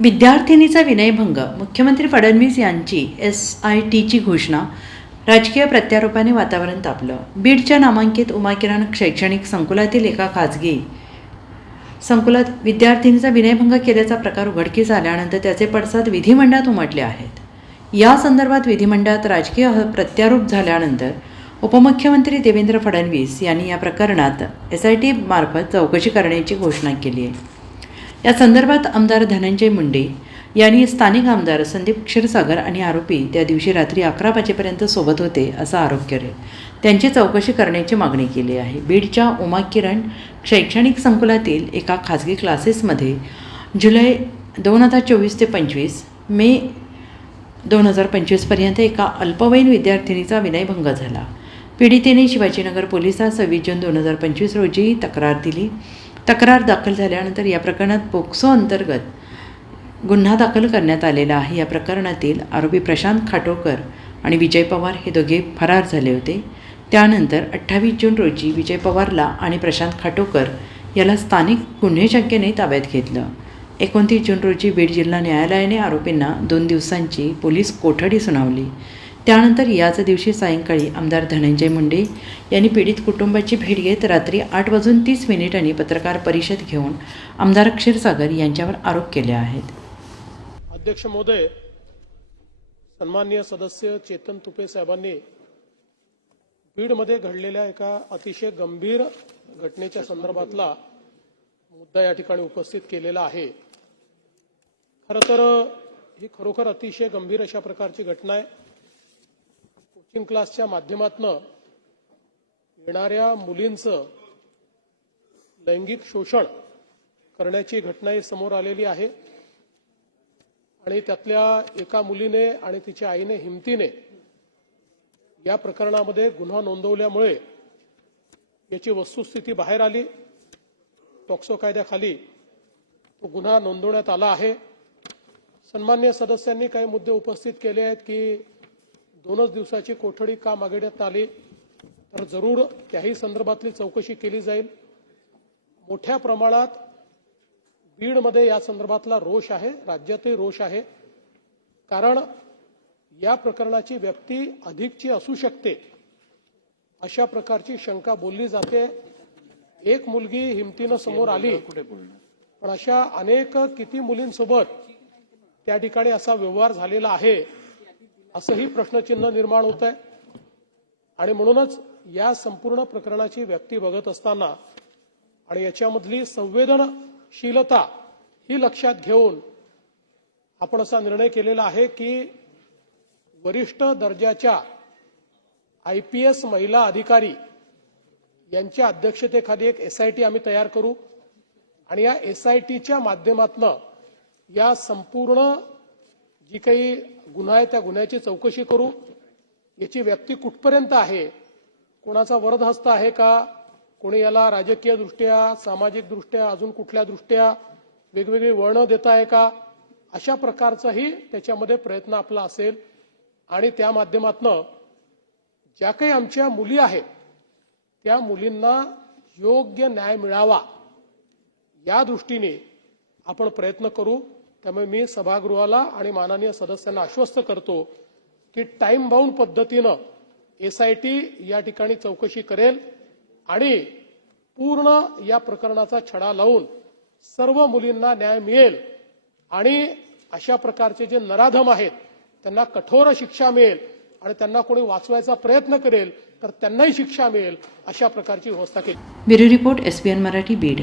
विद्यार्थिनीचा विनयभंग, मुख्यमंत्री फडणवीस यांची SITची घोषणा, राजकीय प्रत्यारोपाने वातावरण तापलं. बीडच्या नामांकित उमाकिरण शैक्षणिक संकुलातील एका खाजगी संकुलात विद्यार्थिनीचा विनयभंग केल्याचा प्रकार उघडकीस आल्यानंतर त्याचे पडसाद विधिमंडळात उमटले आहेत. या संदर्भात विधिमंडळात राजकीय प्रत्यारोप झाल्यानंतर उपमुख्यमंत्री देवेंद्र फडणवीस यांनी या प्रकरणात SIT मार्फत चौकशी करण्याची घोषणा केली आहे. या संदर्भात आमदार धनंजय मुंडे यांनी स्थानिक आमदार संदीप क्षीरसागर आणि आरोपी त्या दिवशी रात्री 11 वाजेपर्यंत सोबत होते असा आरोप केले. त्यांची चौकशी करण्याची मागणी केली आहे. बीडच्या उमाकिरण शैक्षणिक संकुलातील एका खाजगी क्लासेसमध्ये जुलै 2024 ते 25 मे 2025पर्यंत एका अल्पवयीन विद्यार्थिनीचा विनयभंग झाला. पीडितेने शिवाजीनगर पोलिसात 26 जून 2025 रोजी तक्रार दिली. तक्रार दाखल झाल्यानंतर या प्रकरणात पोक्सो अंतर्गत गुन्हा दाखल करण्यात आलेला आहे. या प्रकरणातील आरोपी प्रशांत खाटोकर आणि विजय पवार हे दोघे फरार झाले होते. त्यानंतर 28 जून रोजी विजय पवारला आणि प्रशांत खाटोकर याला स्थानिक गुन्हे शाखेने ताब्यात घेतलं. 29 जून रोजी बीड जिल्हा न्यायालयाने आरोपींना 2 दिवसांची पोलीस कोठडी सुनावली. त्यानंतर याच दिवशी सायंकाळी आमदार धनंजय मुंडे यांनी पीडित कुटुंबाची भेट घेत रात्री 8:30 पत्रकार परिषद घेऊन आमदार क्षीरसागर यांच्यावर आरोप केले आहेत. अध्यक्ष महोदय, सन्माननीय सदस्य चेतन तुपे साहेबांनी बीडमध्ये घडलेल्या एका अतिशय गंभीर घटनेच्या संदर्भातला मुद्दा या ठिकाणी उपस्थित केलेला आहे. खरं तर ही खरोखर अतिशय गंभीर अशा प्रकारची घटना आहे. कोचिंग क्लासच्या माध्यमातून येणाऱ्या मुलींचं लैंगिक शोषण करण्याची घटना ही समोर आलेली आहे आणि त्यातल्या एका मुलीने आणि तिच्या आईने हिमतीने या प्रकरणामध्ये गुन्हा नोंदवल्यामुळे याची वस्तुस्थिती बाहेर आली. पॉक्सो कायद्याखाली तो गुन्हा नोंदवण्यात आला आहे. सन्माननीय सदस्यांनी काही मुद्दे उपस्थित केले आहेत की 2च दिवसाची कोठडी का मागण्यात आली, तर जरूर त्याही संदर्भातली चौकशी केली जाईल. मोठ्या प्रमाणात बीडमध्ये या संदर्भातला रोष आहे, राज्यातही रोष आहे. कारण या प्रकरणाची व्यक्ती अधिकची असू शकते अशा प्रकारची शंका बोलली जाते. एक मुलगी हिमतीनं समोर आली, पण अशा अनेक किती मुलींसोबत त्या ठिकाणी असा व्यवहार झालेला आहे असंही प्रश्नचिन्ह निर्माण होत आहे. आणि म्हणूनच या संपूर्ण प्रकरणाची व्यक्ती बघत असताना आणि याच्यामधली संवेदनशीलता ही लक्षात घेऊन आपण असा निर्णय केलेला आहे की वरिष्ठ दर्जाच्या IPS महिला अधिकारी यांच्या अध्यक्षतेखाली एक SIT आम्ही तयार करू आणि या SITच्या माध्यमातून या संपूर्ण जी काही गुन्हा आहे त्या गुन्ह्याची चौकशी करू. याची व्यक्ती कुठपर्यंत आहे, कोणाचा वरदहस्त आहे का, कोणी याला राजकीय दृष्ट्या, सामाजिक दृष्ट्या, अजून कुठल्या दृष्ट्या वेगवेगळी वळणं देता आहे का, अशा प्रकारचाही त्याच्यामध्ये प्रयत्न आपला असेल. आणि त्या माध्यमातून ज्या काही आमच्या मुली आहेत त्या मुलींना योग्य न्याय मिळावा या दृष्टीने आपण प्रयत्न करू. त्यामुळे मी सभागृहाला आणि माननीय सदस्यांना आश्वस्त करतो की टाइम बाउंड पद्धतीनं SIT या ठिकाणी चौकशी करेल आणि पूर्ण या प्रकरणाचा छडा लावून सर्व मुलींना न्याय मिळेल आणि अशा प्रकारचे जे नराधम आहेत त्यांना कठोर शिक्षा मिळेल आणि त्यांना कोणी वाचवायचा प्रयत्न करेल तर त्यांनाही शिक्षा मिळेल अशा प्रकारची व्यवस्था केली. Bureau report SBN Marathi Beed.